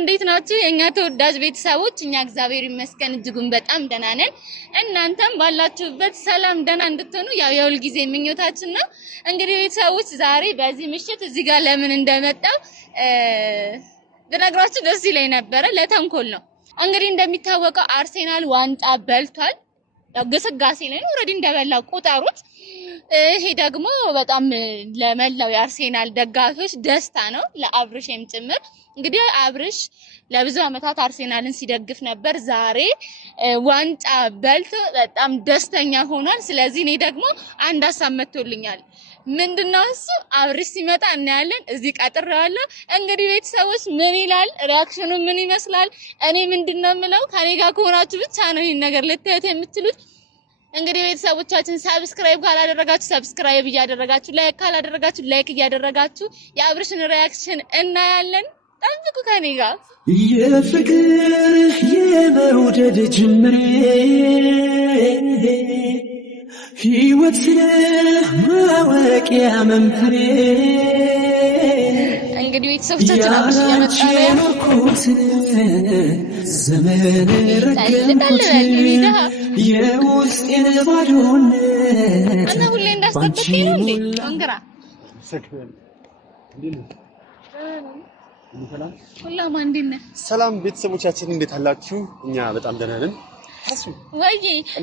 እንዴት ናችሁ የኛ ተወዳጅ ቤተሰቦች? እኛ እግዚአብሔር ይመስገን እጅጉን በጣም ደህና ነን። እናንተም ባላችሁበት ሰላም ደህና እንድትሆኑ ያው የሁል ጊዜ ምኞታችን ነው። እንግዲህ ቤተሰቦች ዛሬ በዚህ ምሽት እዚህ ጋር ለምን እንደመጣው ብነግራችሁ ደስ ይለኝ ነበረ። ለተንኮል ነው። እንግዲህ እንደሚታወቀው አርሴናል ዋንጫ በልቷል። ያው ግስጋሴ ላይ ነው ኦሬዲ እንደበላው ቁጠሩት። ይሄ ደግሞ በጣም ለመላው የአርሴናል ደጋፊዎች ደስታ ነው፣ ለአብርሽም ጭምር። እንግዲህ አብርሽ ለብዙ አመታት አርሴናልን ሲደግፍ ነበር። ዛሬ ዋንጫ በልቶ በጣም ደስተኛ ሆኗል። ስለዚህ እኔ ደግሞ አንድ ሀሳብ መጥቶልኛል። ምንድነው እሱ? አብርሽ ሲመጣ እናያለን። እዚህ ቀጥሬዋለሁ። እንግዲህ ቤተሰቦች ምን ይላል፣ ሪአክሽኑ ምን ይመስላል? እኔ ምንድነው የምለው፣ ከኔ ጋር ከሆናችሁ ብቻ ነው ይሄን ነገር ልታዩት የምትችሉት። እንግዲህ ቤተሰቦቻችን ሰብስክራይብ ካላደረጋችሁ ሰብስክራይብ እያደረጋችሁ፣ ላይክ ካላደረጋችሁ ላይክ እያደረጋችሁ የአብርሽን ሪአክሽን እናያለን። ጠብቁ ከኔ ጋር። የፍቅር የመውደድ ጅምሬ ሕይወት ስለማወቂያ መምከሬ እንግዲህ ቤተሰቦቻችን አብርሽ እየመጣ ነው። ዘመን ረገምኩት የውስጤን ባዶነት እና ሁሌ እንዳስጠበቀኝ ነው እንዴ? አንገራ ሁላማ እንዴት ነህ? ሰላም ቤተሰቦቻችን እንዴት አላችሁ? እኛ በጣም ደህና ነን። ወይ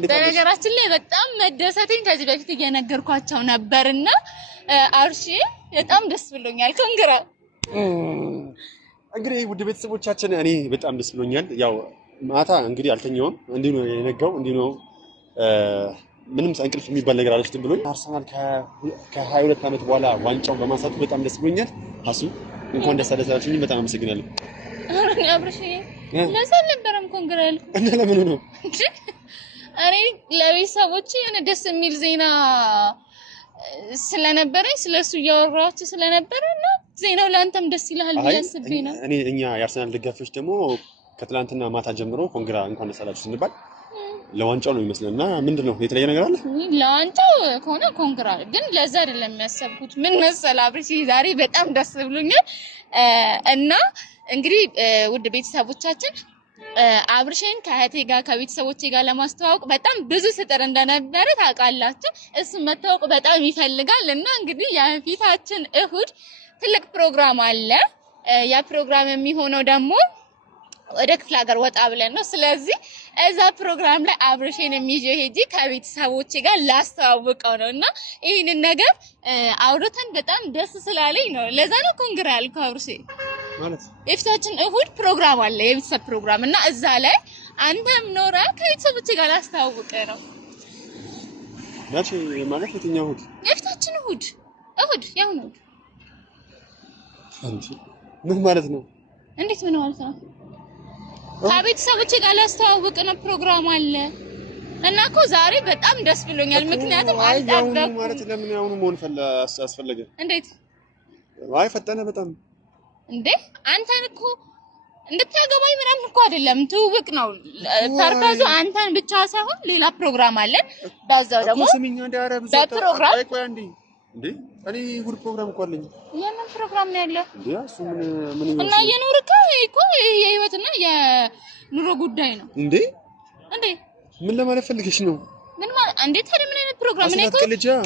በነገራችን ላይ በጣም መደሰቴን ከዚህ በፊት እየነገርኳቸው ነበርና አርሺ በጣም ደስ ብሎኛል። ኮንግራ እንግዲህ ውድ ቤተሰቦቻችን እኔ በጣም ደስ ብሎኛል። ያው ማታ እንግዲህ አልተኛውም፣ እንዲህ ነው የነጋው፣ እንዲህ ነው ምንም እንቅልፍ የሚባል ነገር አልወስድም ብሎኝ አርሰናል ከ22 ዓመት በኋላ ዋንጫውን በማንሳቱ በጣም ደስ ብሎኛል። ሀሱ እንኳን ደስ አላችሁ። በጣም አመሰግናለሁ። አብርሽ ለሰል ነበርም ኮንግራ ያልኩት እና ለምን ነው እኔ ለቤተሰቦቼ የሆነ ደስ የሚል ዜና ስለነበረኝ ስለሱ እያወራችሁ ስለነበረና ዜናው ለአንተም ደስ ይላል ብዬ አስቤ ነው። እኛ የአርሰናል ደጋፊዎች ደግሞ ከትላንትና ማታ ጀምሮ ኮንግራ እንኳን ደስ አላችሁ ስንባል ለዋንጫው ነው ይመስለና ምንድነው የተለየ ነገር አለ? ለዋንጫው ከሆነ ኮንግራ ግን ለዛ አይደለም የሚያሰብኩት። ምን መሰል አብርሽ ዛሬ በጣም ደስ ብሎኛል እና እንግዲህ ውድ ቤተሰቦቻችን አብርሽን ከእህቴ ጋር ከቤተሰቦቼ ጋር ለማስተዋወቅ በጣም ብዙ ስጥር እንደነበረ ታውቃላችሁ። እሱን መታወቅ በጣም ይፈልጋል እና እንግዲህ የፊታችን እሁድ ትልቅ ፕሮግራም አለ። ያ ፕሮግራም የሚሆነው ደግሞ ወደ ክፍለ ሀገር ወጣ ብለን ነው። ስለዚህ እዛ ፕሮግራም ላይ አብርሽን የሚይዤ ሄጂ ከቤተሰቦቼ ጋር ላስተዋውቀው ነውና ይሄንን ነገር አውርተን በጣም ደስ ስላለኝ ነው። ለዛ ነው ኮንግራ ያልኩህ አብርሽ። ማለት የፊታችን እሁድ ፕሮግራም አለ፣ የቤተሰብ ፕሮግራም እና እዛ ላይ አንተም ኖራ ከቤተሰቦቼ ጋር ላስተዋውቀ ነው። ማች ማለት የትኛው እሁድ? የፊታችን እሁድ ያው ነው። አንቺ ምን ማለት ነው? እንዴት ምን ማለት ነው? ከቤተሰቦቼ ጋር ላስተዋውቅ ነው ፕሮግራም አለ እና እኮ ዛሬ በጣም ደስ ብሎኛል። ምክንያቱም አልጠበቅኩም ማለት ለምን ያውኑ መሆን አስፈለገ? እንዴት አይ ፈጠነ በጣም እንዴ አንተን እኮ እንድታገባኝ ምናምን እኮ አይደለም፣ ትውውቅ ነው ፐርፐዙ። አንተን ብቻ ሳይሆን ሌላ ፕሮግራም አለ። በዛው ደግሞ ስሚኛ እንዳረብ በፕሮግራም ቆይ አንዴ እንዴ እኔ ሁሉ ፕሮግራም እኮ አለኝ። የምን ፕሮግራም ነው ያለው? እንዴ እሱ ምን እና የኖርካ እኮ የህይወትና የኑሮ ጉዳይ ነው እንዴ ምን ለማለት ፈልገሽ ነው? ምን ማለት እንዴ? ታዲያ ምን አይነት ፕሮግራም ነው?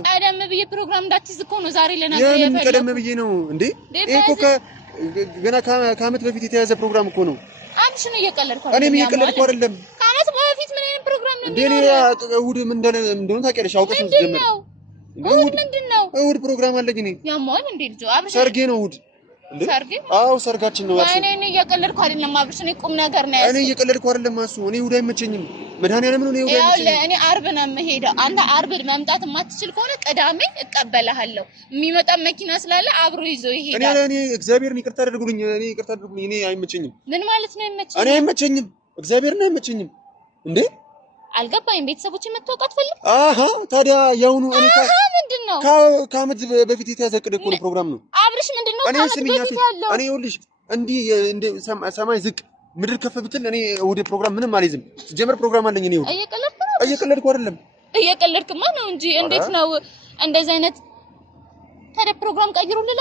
ቀደም ብዬ ፕሮግራም እንዳትይዝ እኮ ነው ዛሬ ለነገ የፈለኩት። ቀደም ብዬ ነው እንዴ? ይሄ እኮ ገና ከአመት በፊት የተያዘ ፕሮግራም እኮ ነው። አንቺ ነው እየቀለድኩ አይደለም? እኔም እየቀለድኩ አይደለም። ከአመት በፊት ምን አይነት ፕሮግራም ነው? እንዴ እሁድ ምን እንደሆነ ታውቂያለሽ? አውቀሽ ነው ጀመረ። እሁድ ምንድነው? እሁድ ፕሮግራም አለኝ እኔ። ያማል እንዴ ልጅ አብርሽ? ሰርጌ ነው እሁድ። እንዴ ሰርጌ? አዎ ሰርጋችን ነው። እኔ እየቀለድኩ አይደለም አብርሽ፣ እኔ ቁም ነገር ነው ያዝኩት። እኔ እየቀለድኩ አይደለም አሱ። እኔ እሁድ አይመቸኝም። መድኃኒዓለም ነው እሁድ አይመቸኝም። እኔ ዓርብ ነው የምሄደው። አንተ ዓርብ መምጣት የማትችል ከሆነ ቅዳሜ እቀበልሃለሁ። የሚመጣ መኪና ስላለ አብሮ ይዞ ይሄዳል። እኔ እግዚአብሔርን ይቅርታ አድርጉልኝ። እኔ አይመቸኝም። ምን ማለት ነው አይመቸኝም? እኔ አይመቸኝም። እግዚአብሔርን አይመቸኝም። እንዴ አልገባኝም። ቤተሰቦች መተዋወቅ አትፈልግ? ታዲያ ያውኑ እኔ ምንድነው ከአመት በፊት የተያዘ እቅድ እኮ ነው ፕሮግራም ነው። አብርሽ ምንድነው እኔ ስሚኛፊ እኔ ይኸውልሽ እንዲህ ሰማይ ዝቅ ምድር ከፍ ብትል እኔ እሁድ ፕሮግራም ምንም አልይዝም። ጀመር ፕሮግራም አለኝ እኔ። እየቀለድኩ አይደለም። እየቀለድክማ ነው እንጂ እንዴት ነው እንደዚህ አይነት ታዲያ ፕሮግራም ቀይሩልኝ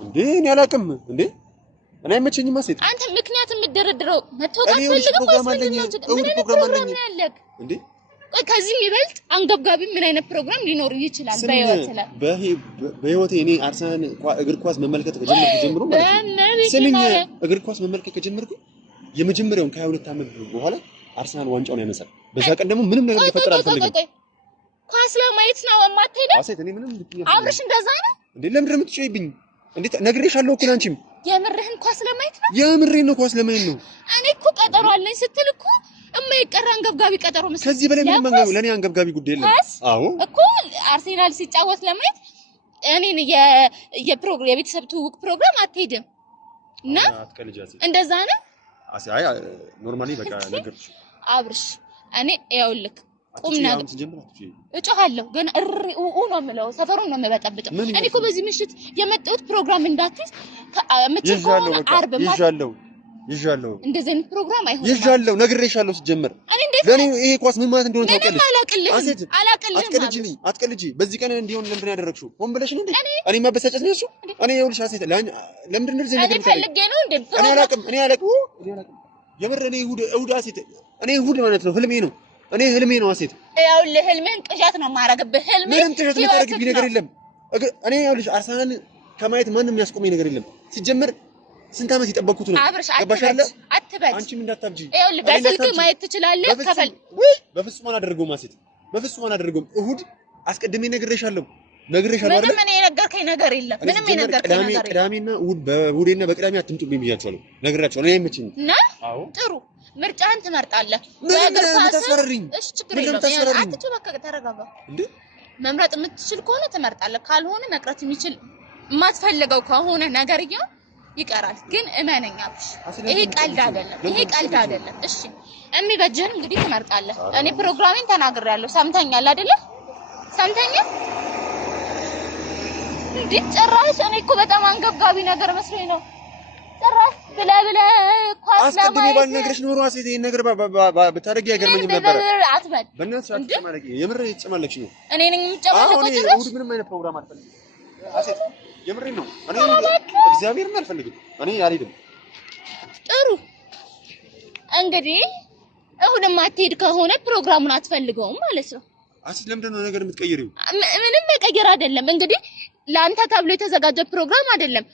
እንዴ? እኔ አላውቅም እንዴ እኔ አይመቸኝም ሴት አንተ ምክንያት የምትደረድረው መተውቃት ፈልገህ ፕሮግራም አለኝ እንዴ ከዚህ የሚበልጥ አንገብጋቢ ምን አይነት ፕሮግራም ሊኖር ይችላል በህይወት ላይ በህይወቴ እኔ አርሰናል እግር ኳስ መመልከት ከጀመርኩ ጀምሮ ማለት ነው ስምኝ እግር ኳስ መመልከት ከጀመርኩ የመጀመሪያውን ከ22 ዓመት በኋላ አርሰናል ዋንጫውን ያነሳል በዛ ቀን ደግሞ ምንም ነገር ሊፈጠር አልፈልግም ኳስ ለማየት ነው የማትሄደው አሴት እኔ ምንም አብርሽ እንደዛ ነው እንዴ ለምን እንደምትጨይብኝ እንዴ ነግሬሻለሁ እኮ አንቺም የምርህን ኳስ ለማየት ነው የምሬን ነው ኳስ ለማየት ነው እኔ እኮ ቀጠሮ አለኝ ስትል እኮ የማይቀር አንገብጋቢ ቀጠሮ መስሎኝ ከዚህ በላይ ምንም አንገብጋቢ ለኔ አንገብጋቢ ጉዳይ የለም አዎ እኮ አርሰናል ሲጫወት ለማየት እኔን የቤተሰብ ትውውቅ ፕሮግራም አትሄድም እና እንደዛ ነው አይ ኖርማሊ በቃ ነገርሽ አብርሽ እኔ ያውልክ ቁም ነገር እጮሃለሁ ግን ነው የምለው ሰፈሩን ነው የምበጠብጠው እኔ እኮ በዚህ ምሽት የመጣሁት ፕሮግራም እንዳትይዝ የምትችለው አርብ ማለት ይዣለሁ እንደዚህ አይነት ፕሮግራም አይሆንም ይዣለሁ ነግሬሻለሁ ሲጀመር ለኔ ይሄ ኳስ ምን ማለት እንደሆነ ታውቂያለሽ አላቅልህም አትቀልጂ በዚህ ቀን እንዲሆን ለምን ያደረግሽው ሆን ብለሽ ነው እንዴ እኔ ማበሳጨት ነው እሱ እኔ ይኸውልሽ አሴት ለምንድን ነው እንደዚህ ነገር ፈልጌ ነው እንዴ እኔ አላቅም የምር እኔ እሑድ አሴት እኔ እሑድ ማለት ነው ህልሜ ነው አሴት ይኸውልህ ህልምህን ቅዠት ነው የማደርግብህ ምንም ቅዠት የምታደርግብኝ ነገር የለም እኔ ይኸውልሽ አርሰናል ከማየት ማንም የሚያስቆመኝ ነገር የለም ሲጀመር ስንት ዓመት የጠበቅኩት ነው ገባሽ አይደል አትበል አንቺም እንዳታብጂ ይኸውልህ በስልክ ማየት ትችላለህ ከፈል በፍጹም አላደርገውም አሴት በፍጹም አላደርገውም እሑድ አስቀድሜ ነግሬሻለሁ አይደል ምንም የነገርከኝ ነገር የለም ምንም የነገርከኝ ነገር የለም ቅዳሜና እሑድ በእሑድና በቅዳሜ አትምጡብኝ ብያቸዋለሁ ነግሬያቸዋለሁ እኔ አይመችኝም አዎ ጥሩ ምርጫህን ትመርጣለህ በእግር ኳስ እሺ ችግር የለውም አትጩህ በቃ ተረጋጋ እንዴ መምረጥ የምትችል ከሆነ ትመርጣለህ ካልሆነ መቅረት የሚችል የማትፈልገው ከሆነ ነገርየው ይቀራል ግን እመነኛ ብሽ ይሄ ቀልድ አይደለም እሺ የሚበጀን እንግዲህ ትመርጣለህ እኔ ፕሮግራሜን ተናግሬያለሁ ሰምተኛል አይደለ ሰምተኛል እንዴ ጭራሽ እኔ እኮ በጣም አንገብጋቢ ነገር መስሎኝ ነው ጭራሽ ብለ ኳስ ለማየት አስቀድሜ ባልነግርሽ ኖሮ አሴት ይሄን ነገር ብታደርጊ አይገርመኝም ነበር አትበል በእናትሽ አትጨማለቂ የምር እየተጨማለቅሽ ነው እኔ ነኝ የምጨማለቀው እሑድ ምንም አይነት ፕሮግራም አልፈልግም አሴት የምሬን ነው እኔ እግዚአብሔርን አልፈልግም እኔ አልሄድም ጥሩ እንግዲህ እሑድ ማትሄድ ከሆነ ፕሮግራሙን አትፈልገውም ማለት ነው አሴት ለምንድን ነው ነገር የምትቀይሪው ምንም መቀየር አይደለም እንግዲህ ለአንተ ተብሎ የተዘጋጀ ፕሮግራም አይደለም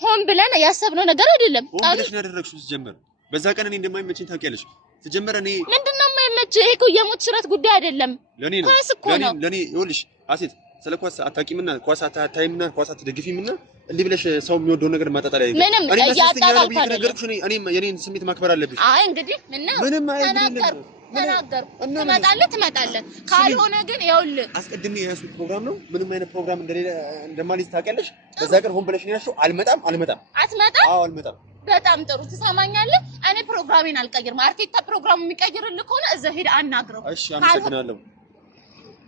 ሆን ብለን ያሰብነው ነገር አይደለም ሆን ብለሽ ነው ያደረግሽው ሲጀመር በዛ ቀን እኔ እንደማይመችኝ ታውቂያለሽ ሲጀመር እኔ ምንድነው የማይመችህ ይሄ እኮ የሞት ሽረት ጉዳይ አይደለም ለኔ ይኸውልሽ አሴት ስለ ኳስ አታውቂምና ኳስ አታይምና ኳስ አትደግፊምና እንዲህ ብለሽ ሰው የሚወደውን ነገር ማጣጣል አይደለም እኔ ያጣጣልኩ ነገርኩሽ እኔ የኔን ስሜት ማክበር አለብሽ አይ እንግዲህ ምንም ተናገር ትመጣለህ ካልሆነ ግን ይኸውልህ አስቀድሜ የያዝኩት ፕሮግራም ነው ምንም አይነት ፕሮግራም እንደሌለ እንደማልይዝ ታውቂያለሽ በዛ ቀን ሆን ብለሽ ነው ያልሽው አትመጣም አዎ አልመጣም በጣም ጥሩ ትሰማኛለህ እኔ ፕሮግራሜን አልቀይርም አርቴታ ፕሮግራሙ የሚቀይርልህ ከሆነ እዛ ሄድ አናግረው እሺ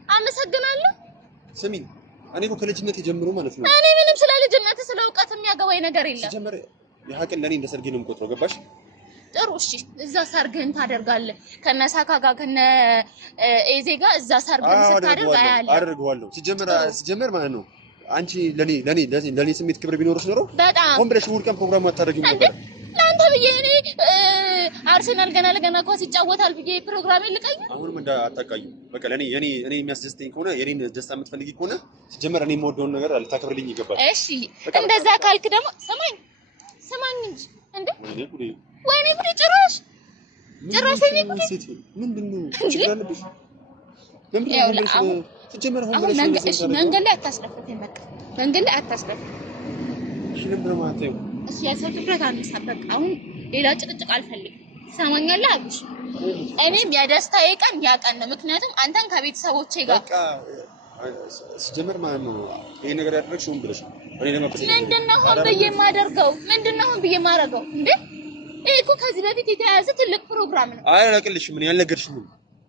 አመሰግናለሁ ስሚ እኔ እኮ ከልጅነት ጀምሮ ማለት ነው እኔ ምንም ስለ ልጅነት ስለ ዕውቀት የሚያገባኝ ነገር የለም ሲጀመር የሀቅን ለኔ እንደ ሰርጌ ነው የምቆጥረው ገባሽ ጥሩ እሺ እዛ ሰርግህን ታደርጋለህ ከነሳካ ጋር ከነ ኤዜ ጋር እዛ ሰርግህን ስታደርግ አደርገዋለሁ ሲጀመር ማለት ነው አንቺ ለኔ ስሜት ክብር ቢኖርሽ ኖሮ በጣም ሆን ብለሽ እሑድ ቀን ፕሮግራም አታደርጊም ነበር ለአንተ ብዬ እኔ አርሰናል ገና ኳስ ይጫወታል ብዬ ፕሮግራሜን ልቀይር አሁንም አታውቃዩ በቃ ለኔ የሚያስደስተኝ ከሆነ የኔን ደስታ የምትፈልጊ ከሆነ ሲጀመር እኔ የምወደውን ነገር ልታከብርልኝ ይገባል እሺ እንደዛ ካልክ ደግሞ ሰማኝ እንጂ እንዴ ወይኔ ጉዴ ጭራሽ ወይኔ ጉዴ ምንድነው ችግር አለብሽ ለምን ሲጀመር ሆን ብለሽ መንገድ ላይ አታስለፍተኝ በቃ መንገድ ላይ አታስለፍተኝ እሺ ለምን ማለት ነው እሺ ያሰው ትኩረት አንሳበቅ አሁን ሌላ ጭቅጭቅ አልፈልግም ትሰማኛለህ አብሽ እኔም የደስታዬ ቀን ያ ቀን ነው ምክንያቱም አንተን ከቤተሰቦቼ ጋር በቃ ሲጀመር ማለት ነው ይሄ ነገር ያደረግሽ ሆን ብለሽ እኔ ለማጥፋት ምንድነው ሆን ብዬ ማረገው እንዴ ይሄ እኮ ከዚህ በፊት የተያዘ ትልቅ ፕሮግራም ነው አይ አላቅልሽም ምን ያልነገርሽኝ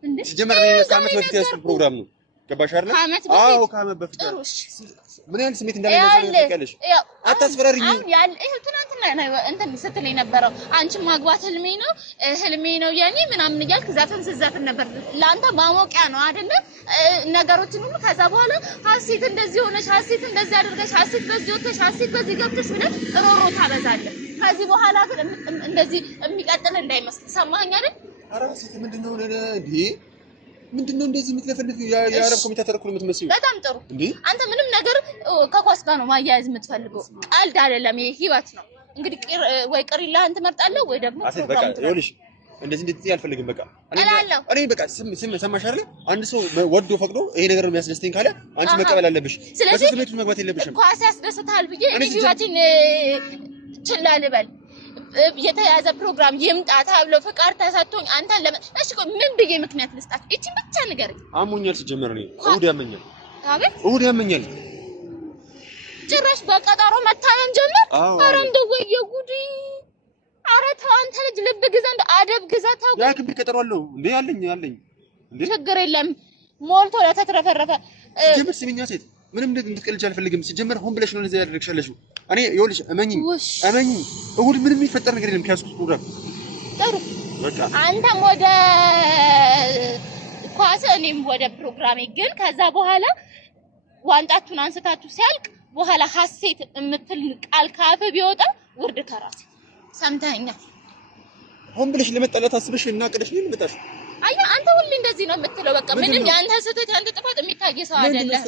እንዴ ሲጀመር ከዓመት በፊት ያስኩት ፕሮግራም ነው ገባሽ አይደል አዎ ከዓመት በፊት ምን ያህል ስሜት እንዳለኝ ነው ታውቂያለሽ አታስፈራሪኝ ይሄ ትናንትና እንትን ስትል የነበረው አንቺ ማግባት ህልሜ ነው የኔ ምናምን እያልክ ዘፈን ነበር ለአንተ ማሞቂያ ነው አይደለ ነገሮችን ሁሉ ከዛ በኋላ ሀሴት እንደዚህ ሆነሽ ሀሴት እንደዚህ አድርገሽ ሀሴት በዚህ ወጥተሽ ሀሴት በዚህ ገብተሽ ብለህ ሮሮ ታበዛለህ ከዚህ በኋላ ግን እንደዚህ የሚቀጥል እንዳይመስል ሰማኸኝ አይደል? ኧረ ሴት ምንድነው ምንድነው እንደዚህ የምትለፈልፊው? የአረብ ኮሚቴ እኮ ነው የምትመስዪው። በጣም ጥሩ አንተ ምንም ነገር ከኳስ ጋር ነው ማያያዝ የምትፈልገው። ቀልድ አይደለም፣ ይሄ ህይወት ነው። እንግዲህ ወይ ቅሪላህን ትመርጣለህ ወይ ደግሞ ፕሮግራም ትመርጣለህ። እንደዚህ አልፈልግም። በቃ እኔ በቃ ሰማሽ አይደል? አንድ ሰው ወዶ ፈቅዶ ይሄ ነገር ነው የሚያስደስተኝ ካለ አንቺ መቀበል አለብሽ። ስለዚህ ስሜቱን መግባት የለብሽም። ኳስ ያስደስታል ብዬ እኔ ህይወቴን ችላ ልበል? የተያዘ ፕሮግራም ይምጣ ተብሎ ፍቃድ ተሰጥቶኝ አንተን እሺ ምን ብዬ ምክንያት ልስጣት? እቺ ብቻ ንገረኝ። አሞኛል ሲጀመር ነው እሑድ ያመኛል። አቤት እሑድ ያመኛል። ጭራሽ በቀጠሮ መታመም ጀመር። ኧረ እንደው ወየጉዲ! ኧረ ተው አንተ ልጅ ልብ ግዛ፣ እንደ አደብ ግዛ። ተው ያ ክብ ቀጠሮ አለው እንዴ? ያለኝ እንዴ ችግር የለም ሞልቶ ለተትረፈረፈ ጀምር። ስሚኛ ሴት ምንም እንድትቀልጅ አልፈልግም። ሲጀመር ሆን ብለሽ ነው እንደዚህ ያደርግሻለሽው። እኔ ይኸውልሽ እመኚኝ እሑድ ምንም የሚፈጠር ነገር የለም ከያዝኩት ፕሮግራም። ጥሩ በቃ አንተም ወደ ኳስ እኔም ወደ ፕሮግራሜ። ግን ከዛ በኋላ ዋንጫችሁን አንስታችሁ ሲያልቅ በኋላ ሀሴት የምትል ቃል ካፍ ቢወጣ ውርድ ከራስ ሰምተኸኛል። ሆን ብለሽ ለመጣላት አስበሽ እና ቅደሽ ነው የምመጣሽ። አይ አንተ ሁሌ እንደዚህ ነው የምትለው። በቃ ምንም ያንተ ስህተት ያንተ ጥፋት የሚታይ ሰው አይደለም።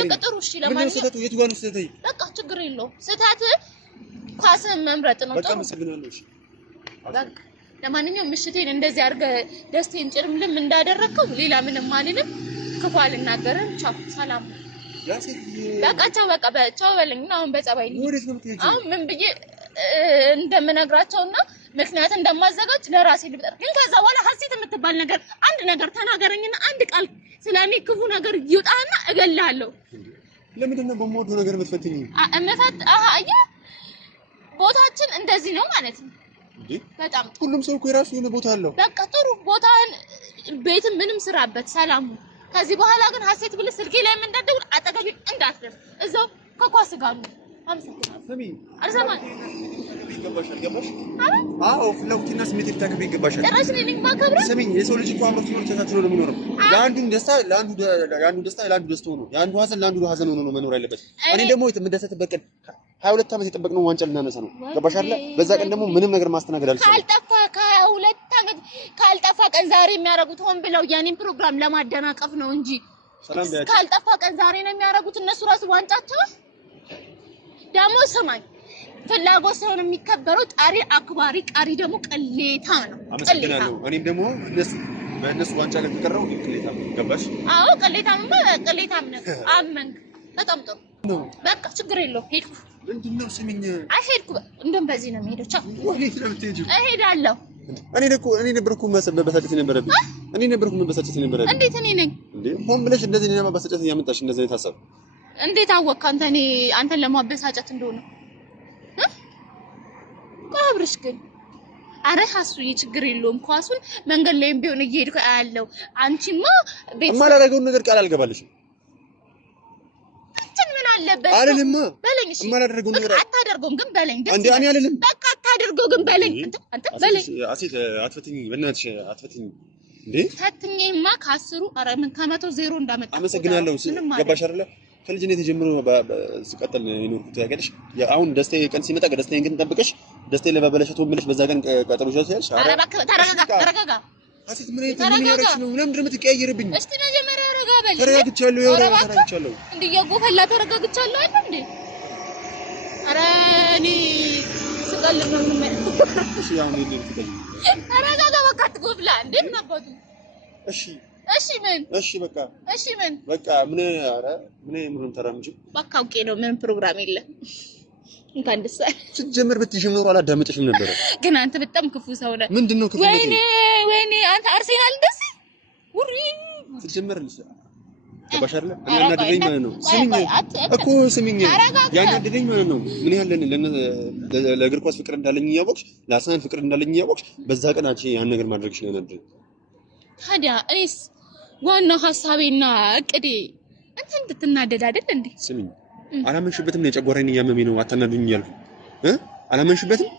በቃ ጥሩ እሺ። ለማንኛውም የቱ ጋር ነው ስህተት? በቃ ችግር የለውም። ስህተት ኳስን መምረጥ ነው። በቃ መስግናለሁ። እሺ በቃ ለማንኛውም ምሽቴን እንደዚህ አድርገህ ደስቴን ጭርምልም እንዳደረከው ሌላ ምንም አልልም። ክፉ አልናገርም። ቻው ሰላም። በቃ ቻው በቃ ቻው በለኝ። አሁን በጸባይ ነው አሁን ምን ብዬ እንደምነግራቸውና ምክንያት እንደማዘጋጅ ለራሴ ልብጠር። ግን ከዛ በኋላ ሀሴት የምትባል ነገር አንድ ነገር ተናገረኝና አንድ ቃል ስለኔ ክፉ ነገር ይውጣና እገልሃለሁ። ለምንድን ነው በሞዶ ነገር የምትፈትኝ? አየ ቦታችን እንደዚህ ነው ማለት ነው እንዴ? በጣም ሁሉም ሰው እኮ የራሱ የሆነ ቦታ አለው። በቃ ጥሩ ቦታን ቤትም ምንም ስራበት ሰላም። ከዚህ በኋላ ግን ሀሴት ብለህ ስልኬ ላይ እንዳትደውል አጠገቤ እንዳትደርስ እዛው ከኳስ ጋር ነው። ሰሚ አልሰማኝ ገባሽ? አዎ ፍላጎትና ስሜት ልታከብሪ ይገባሻል። ጭራሽ እኔ ነኝ ማከብረው። ስሚኝ የሰው ልጅ እኮ አምሮት ነው ተሳትፎ ነው የሚኖረው። የአንዱን ደስታ ለአንዱ ደስታ ሆኖ የአንዱ ሀዘን ለአንዱ ሀዘን ሆኖ ነው መኖር ያለበት። እኔ ደግሞ የምደሰትበት ቀን 22 ዓመት የጠበቅነው ዋንጫ ልናነሳ ነው። ገባሽ አይደል? በዛ ቀን ደግሞ ምንም ነገር ማስተናገድ አልችልም። ካልጠፋ ቀን ዛሬ የሚያደርጉት ሆን ብለው የኔን ፕሮግራም ለማደናቀፍ ነው እንጂ ካልጠፋ ቀን ዛሬ ነው የሚያደርጉት እነሱ ራሱ ዋንጫቸው። ደግሞ ሰማኝ ፍላጎት ስለሆነ የሚከበረው ጠሪ አክባሪ፣ ቀሪ ደግሞ ቅሌታ ነው። አመሰግናለሁ። እኔም ደግሞ በእነሱ ዋንጫ ላይ ተቀረው ቅሌታ ገባሽ? አዎ ቅሌታም ነው። አመንክ። በጣም ጥሩ በቃ ችግር የለውም። ሄድኩ። ምንድነው ስሚኝ፣ አይሄድኩ እንደም በዚህ ነው የምሄደው። ቻው። ወዴት ነው የምትሄጂው? እሄዳለሁ። እኔ ነበርኩ መበሳጨት የነበረብኝ። እንዴት እኔ ነኝ እንዴ? ሆን ብለሽ እንደዚህ ነው ማበሳጨት ያመጣሽ እንደዚህ ነው ታሰብ። እንዴት አወቅክ አንተ አንተን ለማበሳጨት እንደሆነ? አብርሽ ግን አረ ሀሱዬ ችግር የለውም። ኳሱን መንገድ ላይም ቢሆን እየሄድኩ አያለው። አንቺማ ቤት የማላደርገውን ነገር ቃል አልገባልሽም። አንቺን ምን አለበት አይደልማ በለኝ። እሺ የማላደርገውን ነገር አታደርገውም ግን በለኝ። እንዴ እኔ አይደለም በቃ አታደርገው ግን በለኝ። አንተ በለኝ። አሴት አትፈትኝ፣ በእናትሽ አትፈትኝ። እንዴ ፈትኝማ ከ10 አረ ምን ከመቶ 0 እንዳመጣ አመሰግናለሁ። ገባሽ አይደለ? ከልጅነት ጀምሮ ሲቀጥል ይኖርኩት ያገለሽ አሁን ደስታዬ ቀን ሲመጣ ደስታዬን ግን ጠብቀሽ ደስታዬን ለበበለሽት ወምብለሽ በዛ ቀን ቀጠሮ ይሻልሽ። አረ እባክህ ተረጋጋ። አሴት ምን ያረጋጋሽ ነው? ለምን ድረም ትቀያየርብኝ? እስቲ መጀመሪያ ረጋ በል። ተረጋግቻለሁ። እንዴ የጎፈላ ተረጋግቻለሁ አይደል እንዴ? አረ እኔ ስቀልድ ነው የምመጣው። እሺ አሁን ይሄን ትቀልድ። ተረጋጋ በቃ ትጎፍላ እንዴ እናባቱ። እሺ ምን በቃ ምን ተራምጂ በቃ አውቄ ነው። ምን ፕሮግራም የለም እንኳን ደስ አለህ። ስትጀምር ብትሽም ኖሮ አላዳመጥሽም ነበር። ግን አንተ በጣም ክፉ ሰው ነህ። ምንድነው ክፉ? ወይኔ አንተ አርሴናል ደስ ውሪ ስትጀምር ገባሽ አይደለ? ያናደደኝ ማለት ነው። ስሚኝ ያናደደኝ ማለት ነው። ምን ያህል ለእግር ኳስ ፍቅር እንዳለኝ እያወቅሽ፣ ለአርሰናል ፍቅር እንዳለኝ እያወቅሽ በዛ ቀን አንቺ ያን ነገር ማድረግሽ ነው ያናደደኝ። ታዲያ እኔስ ዋናው ሐሳቤና እቅዴ አንተ እንድትናደድ አይደል እንዴ? ስሚኝ አላመንሽበትም ነው የጨጓራዬን እያመመኝ ነው አታናዱኝ እያልኩ አላመንሽበትም።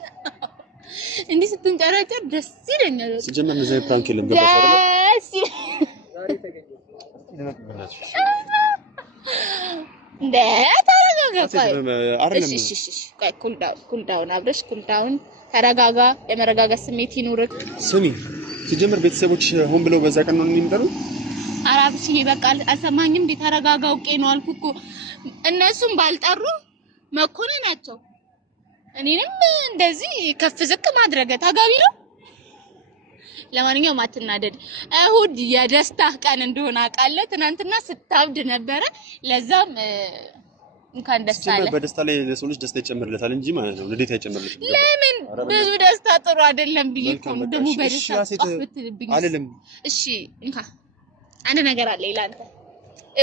እንዲህ ስትንጨረጨር ደስ ይለኛል። ሲጀመር ነው ዘይ ፕራንክ የለም ገባሽ አይደል? ዛሬ ተገኘ እንደ ታረጋ አይደለም እሺ ቆይ ኩል ዳውን አብረሽ ኩል ዳውን ተረጋጋ የመረጋጋት ስሜት ይኑርክ ስሚ ሲጀምር ቤተሰቦች ሆን ብለው በዛ ቀን ነው የሚመጣው አራብሽ ይበቃል አልሰማኝም እንዴ ተረጋጋው ነው አልኩ እነሱም ባልጠሩ መኮንናቸው እኔንም እንደዚህ ከፍ ዝቅ ማድረግ ታጋቢ ነው ለማንኛውም አትናደድ እሁድ የደስታ ቀን እንደሆነ አውቃለሁ ትናንትና ስታብድ ነበረ ለዛም እንኳን ደስ አለ በደስታ ላይ ለሰው ልጅ ደስታ ይጨምርለታል እንጂ ማለት ነው ልዴታ ይጨምርለታል ለምን ብዙ ደስታ ጥሩ አይደለም ብዬሽ ነው ደሙ በደስታ አፍትልብኝ አይደለም እሺ እንካ አንድ ነገር አለ ይላንተ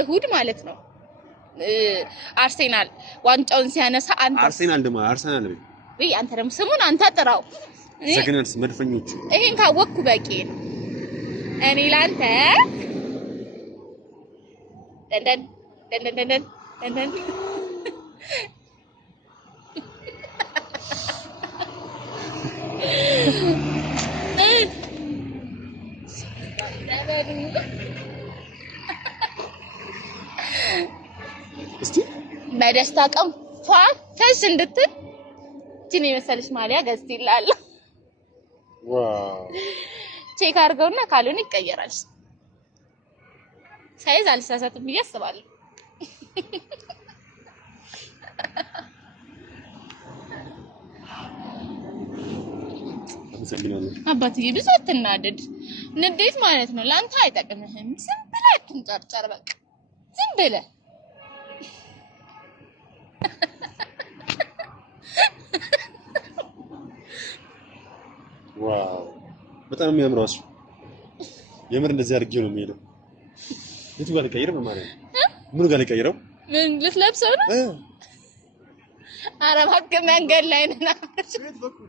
እሁድ ማለት ነው አርሴናል ዋንጫውን ሲያነሳ አንተ አርሴናል ደማ አርሰናል ወይ አንተ ደግሞ ስሙን አንተ ጥራው ዘግነንስ መድፈኞቹ ይሄን ካወቅኩ በቂ ነው እኔ ላንተ ደንደን እስቲ በደስታ ቀን ፈሽ እንድትል እቺን የመሰለሽ ማሊያ ገዝትይላል ዋው ቼክ አድርገውና ካልሆነ ይቀየራል ሳይዝ አልሳሳትም ብዬ አስባለሁ አባትዬ ብዙ አትናደድ ንዴት ማለት ነው ላንተ አይጠቅምህም ዝም ብለህ አትንጨርጨር በቃ ዝም ብለህ ዋው በጣም የሚያምረው እሱ የምር እንደዚህ አድርጌው ነው የሚሄደው የቱ ጋር ልቀይረው ማለት ነው ምኑ ጋር ልቀይረው ምን ልትለብሰው ነው ኧረ እባክህ መንገድ ላይ ነን ቤት በኩል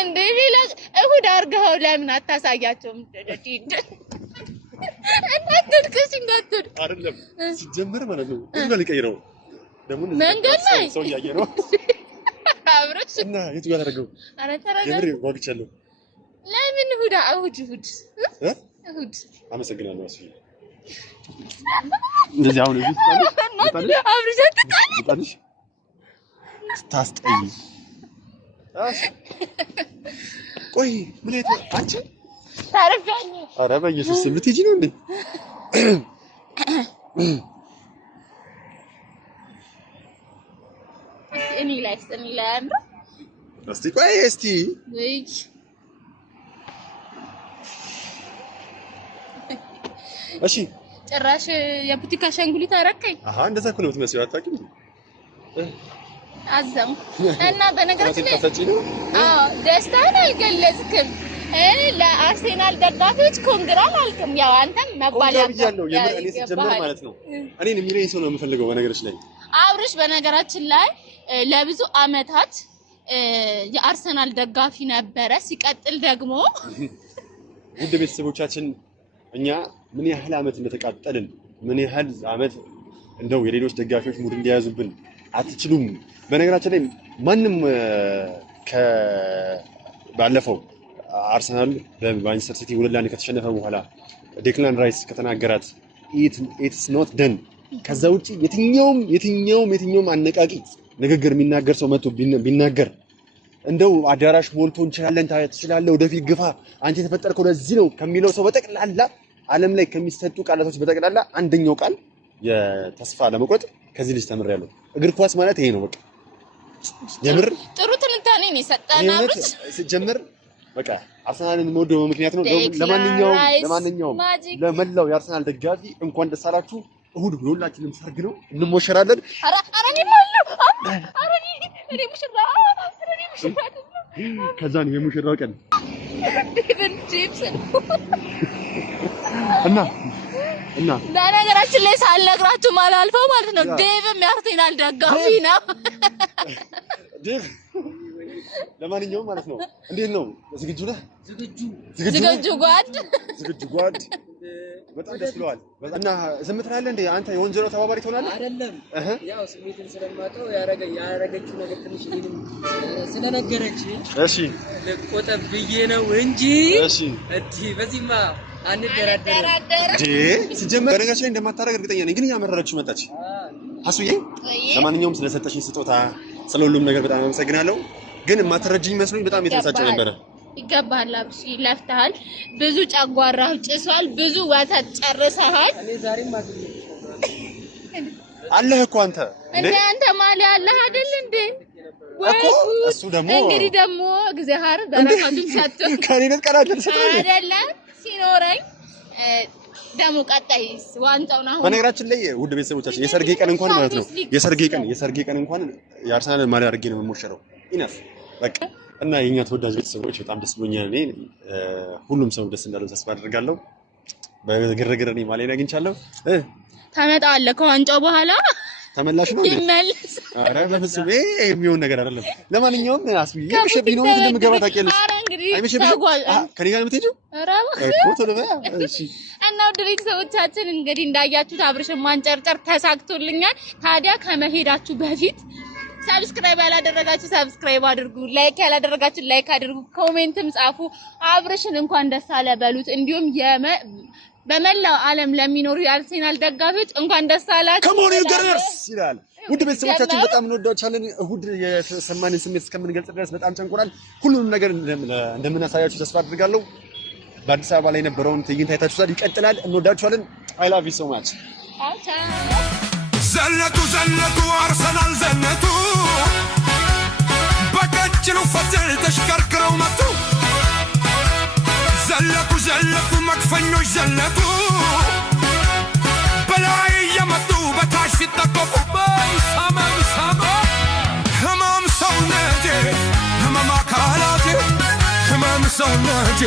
እንዴ ሌላ እሁድ አድርገኸው ለምን አታሳያቸውም እንዳትወድቅሽ እንዳትወድቅ አይደለም ሲጀምር ማለት ነው ምኑ ጋር ልቀይረው ደግሞ መንገድ ላይ ሰው እያየ ነው አብረሽ እና የቱ ጋር አደረገው ኧረ ተረጋጋ የምር ወግቻለሁ ለምን እሁድ አመሰግናለሁ አስፊ እንደዚህ አሁን እዚህ አብረሽ ታጣሽ ታስጠይ ቆይ ምን አይተ አንቺ ታረጋኝ ኧረ በኢየሱስ ስም ልትሄጂ ነው እንዴ እኔ ላይ አንዱ እስቲ ቆይ እስቲ ወይ እሺ ጭራሽ የቡቲካ ሻንጉሊት አረከኝ እንደዛ እኮ ነው የምትመስለው አታውቂም አዘም እና በነገራችን ላይ ደስታን አልገለጽክም ለአርሴናል ደጋፊዎች ኮንግራል አልክም ያው አንተም መባል ያለው የምር እኔ ሲጀምር ማለት ነው እኔን የሚለኝ ሰው ነው የምፈልገው በነገራችን ላይ አብርሽ በነገራችን ላይ ለብዙ አመታት የአርሰናል ደጋፊ ነበረ ሲቀጥል ደግሞ ውድ ቤተሰቦቻችን እኛ ምን ያህል አመት እንደተቃጠልን ምን ያህል አመት እንደው የሌሎች ደጋፊዎች ሙድ እንዲያዙብን አትችሉም በነገራችን ላይ ማንንም ባለፈው አርሰናል በማንቸስተር ሲቲ 2-1 ከተሸነፈ በኋላ ዴክላን ራይስ ከተናገራት ኢትስ ኖት ደን ከዛ ውጪ የትኛውም አነቃቂ ንግግር የሚናገር ሰው መጥቶ ቢናገር እንደው አዳራሽ ሞልቶ እንችላለን ትችላለህ ወደፊት ግፋ አንተ የተፈጠርከው ለዚህ ነው ከሚለው ሰው በጠቅላላ ዓለም ላይ ከሚሰጡ ቃላቶች በጠቅላላ አንደኛው ቃል የተስፋ ለመቁረጥ ከዚህ ልጅ ተምሬያለሁ እግር ኳስ ማለት ይሄ ነው በቃ የምር ጥሩ ትንታኔ ነው የሰጠና አብርሽ ሲጀምር በቃ አርሰናልን የምወደው ምክንያት ነው ለማንኛውም ለመላው የአርሰናል ደጋፊ እንኳን ደስ አላችሁ እሁድ ሁላችንም ሰርግ ነው እንሞሸራለን ከዛ ነው የሙሽራው ቀን እና በነገራችን ላይ ሳልነግራችሁ ማላልፈው ማለት ነው ዴቭም የአርሴናል ደጋፊ ነው ዴቭ ለማንኛውም ማለት ነው እንዴት ነው ዝግጁ ነህ ዝግጁ ጓድ በጣም ደስ ብለዋል እና ዝም ትላለህ እንዴ አንተ የወንጀሉ ተባባሪ ትሆናለህ አይደለም ያው ስሜትን ስለማውቀው ያረገችው ነገር ትንሽ እኔንም ስለነገረች እሺ ልቆጠብ ብዬ ነው እንጂ እሺ በዚህማ ሲጀመር በነገራችን ላይ እንደማታደርግ እርግጠኛ ነኝ፣ ግን እያመረረችው መጣች። ሀሱዬ ለማንኛውም ስለሰጠሽኝ ስጦታ ስለ ሁሉም ነገር በጣም አመሰግናለሁ። ግን የማትረጅኝ መስሎኝ በጣም የተበሳጨ ነበረ። ይገባሃል አብሽ፣ ለፍተሃል፣ ብዙ ጨጓራህ ጭሷል፣ ብዙ ወተት ጨርሰሃል። እኔ ዛሬም አለህ እኮ አንተ እንዴ አንተ ማሊ አለህ አይደል እንዴ? እኮ እሱ ደግሞ እንግዲህ ደግሞ እግዚአብሔር በረከቱን ሰጥቶ ከኔነት ቀራጀል አይደለ ሲኖረኝ ደግሞ ቀጣይ ዋንጫው ነው። በነገራችን ላይ ውድ ቤተሰቦቻችን የሰርጌ ቀን እንኳን ማለት ነው የሰርጌ ቀን እንኳን የአርሰናል ማሊያ አድርጌ ነው የምሞሸረው። ኢነፍ በቃ እና የኛ ተወዳጅ ቤተሰቦች በጣም ደስ ብሎኛል። እኔ ሁሉም ሰው ደስ እንዳለው ተስፋ አደርጋለሁ። በግርግር እኔ ማሊያን አግኝቻለሁ። ታመጣለህ ከዋንጫው በኋላ ተመላሽ ነው ይመለስ። ኧረ በፍጹም የሚሆን ነገር አይደለም። ለማንኛውም አስቢ የምሽብኝ ነው እንደምገባ ታውቂያለሽ። አይመሽብሽም ከኔ ጋር የምትሄጂው እኮ ቶሎ በያ። እሺ እና ውድ ቤተሰቦቻችን እንግዲህ እንዳያችሁት አብርሽን ማንጨርጨር ተሳክቶልኛል። ታዲያ ከመሄዳችሁ በፊት ሰብስክራይብ ያላደረጋችሁ ሰብስክራይብ አድርጉ፣ ላይክ ያላደረጋችሁ ላይክ አድርጉ፣ ኮሜንትም ጻፉ። አብርሽን እንኳን ደስ አለ በሉት። እንዲሁም በመላው ዓለም ለሚኖሩ የአርሴናል ደጋፊዎች እንኳን ደስ አላችሁ። ከሞኒ ገርስ ይላል። ውድ ቤተሰቦቻችን በጣም እንወዳችኋለን። እሁድ የተሰማንን ስሜት እስከምንገልጽ ድረስ በጣም ጨንቆናል። ሁሉንም ነገር እንደምናሳያችሁ ተስፋ አድርጋለሁ። በአዲስ አበባ ላይ የነበረውን ትዕይንት አይታችኋል፣ ይቀጥላል። እንወዳችኋለን። አይ ላቭ ዩ ሶ ማች። ዘነቱ አርሰናል ዘነቱ በቀጭኑ ፈትል ተሽከርክረው መጡ። ዘለቁ መክፈኞች ዘለቁ በላይ የመጡ በታች ሲጠቀቁ ሳማ ህመም ሰውነቴ ህመም አካላቴ ህመም ሰውነቴ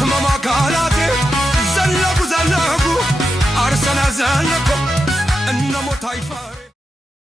ህመም አካላቴ